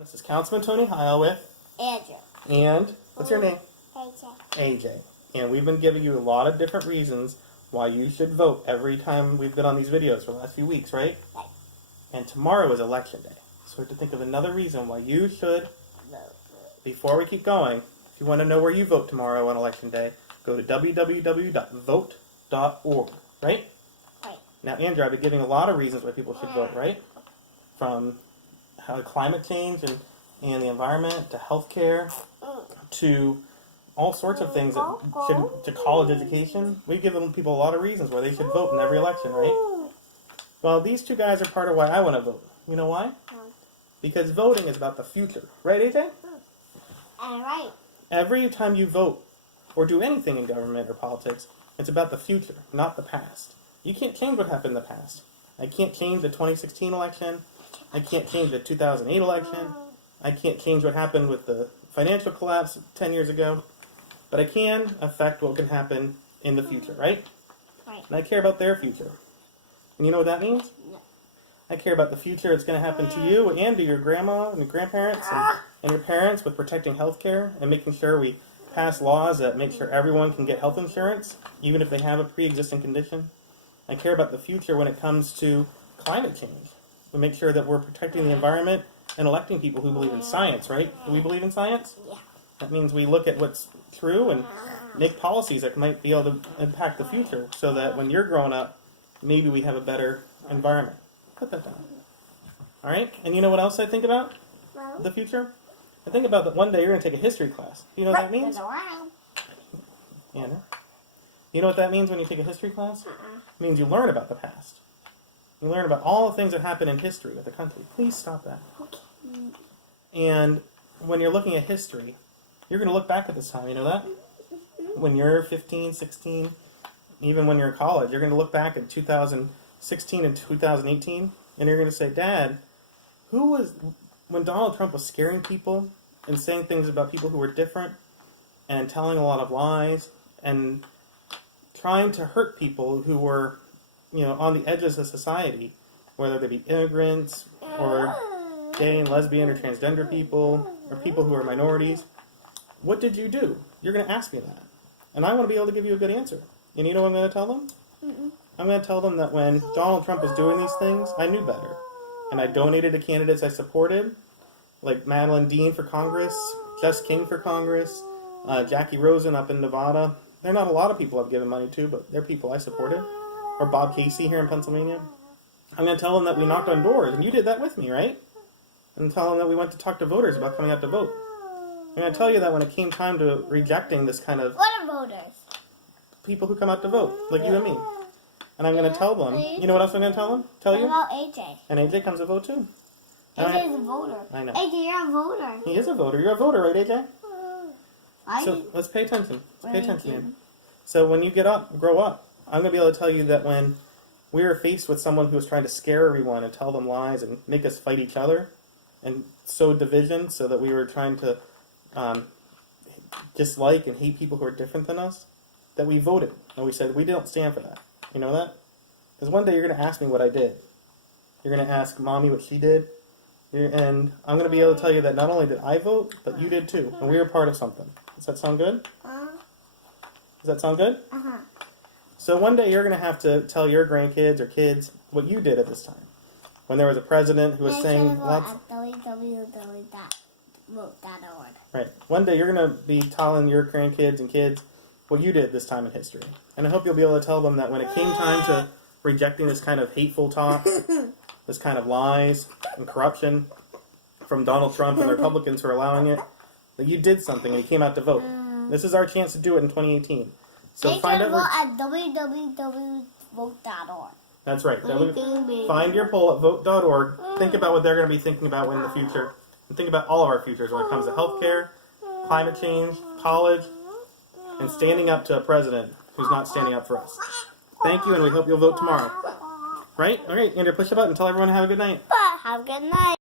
This is Councilman Tony Heil with Andrew. And what's your name? AJ. AJ. And we've been giving you a lot of different reasons why you should vote every time we've been on these videos for the last few weeks, right? Right. And tomorrow is election day. So we have to think of another reason why you should Vote. Before we keep going, if you want to know where you vote tomorrow on election day, go to www.vote.org, right? Right. Now, Andrew, I've been giving a lot of reasons why people should vote, right? From how climate change and the environment to healthcare to all sorts of things that to college education. We've given people a lot of reasons why they should vote in every election, right? Well, these two guys are part of why I want to vote. You know why? Because voting is about the future. Right, AJ? Right. Every time you vote or do anything in government or politics, it's about the future, not the past. You can't change what happened in the past. I can't change the 2016 election. I can't change the 2008 election. I can't change what happened with the financial collapse 10 years ago. But I can affect what can happen in the future, right? Right. And I care about their future. And you know what that means? No. I care about the future that's going to happen to you and to your grandma and your grandparents and your parents with protecting health care and making sure we pass laws that make sure everyone can get health insurance, even if they have a pre-existing condition. I care about the future when it comes to climate change. We make sure that we're protecting the environment and electing people who believe in science, right? Do we believe in science? Yeah. That means we look at what's true and make policies that might be able to impact the future so that when you're growing up, maybe we have a better environment. Put that down. All right? And you know what else I think about the future? I think about that one day you're going to take a history class. You know what that means? Anna? You know what that means when you take a history class? It means you learn about the past. You learn about all the things that happen in history of the country. Please stop that. Okay. And when you're looking at history, you're going to look back at this time. You know that? When you're 15, 16, even when you're in college, you're going to look back at 2016 and 2018, and you're going to say, Dad, when Donald Trump was scaring people and saying things about people who were different and telling a lot of lies and trying to hurt people who were, on the edges of society, whether they be immigrants or gay and lesbian or transgender people or people who are minorities, what did you do? You're going to ask me that. And I want to be able to give you a good answer. And you know what I'm going to tell them? I'm going to tell them that when Donald Trump was doing these things, I knew better. And I donated to candidates I supported, like Madeline Dean for Congress, Jess King for Congress, Jackie Rosen up in Nevada. They're not a lot of people I've given money to, but they're people I supported. Or Bob Casey here in Pennsylvania. I'm going to tell them that we knocked on doors, and you did that with me, right? And tell them that we went to talk to voters about coming out to vote. I'm going to tell you that when it came time to rejecting this kind of... What are voters? People who come out to vote, like you and me. And I'm going to tell them... You know what else I'm going to tell them? Tell you? What about AJ? And AJ comes to vote too. AJ is a voter. I know. AJ, you're a voter. He is a voter. You're a voter, right, AJ? I So let's pay attention. Let's pay attention here. So when you grow up, I'm going to be able to tell you that when we were faced with someone who was trying to scare everyone and tell them lies and make us fight each other and sow division so that we were trying to dislike and hate people who are different than us, that we voted. And we said, we don't stand for that. You know that? Because one day you're going to ask me what I did. You're going to ask Mommy what she did. And I'm going to be able to tell you that not only did I vote, but you did too. And we were part of something. Does that sound good? Does that sound good? So one day you're going to have to tell your grandkids or kids what you did at this time. When there was a president who was saying lots... www.vote.org. Right. One day you're going to be telling your grandkids and kids what you did this time in history. And I hope you'll be able to tell them that when it came time to rejecting this kind of hateful talk, this kind of lies and corruption from Donald Trump and the Republicans who are allowing it, that you did something and you came out to vote. This is our chance to do it in 2018. So find out vote at www.vote.org. That's right. Find your poll at vote.org. Think about what they're going to be thinking about in the future. And think about all of our futures when it comes to healthcare, climate change, college, and standing up to a president who's not standing up for us. Thank you, and we hope you'll vote tomorrow. Right? All right, Andrew, push the button. Tell everyone to have a good night. Have a good night.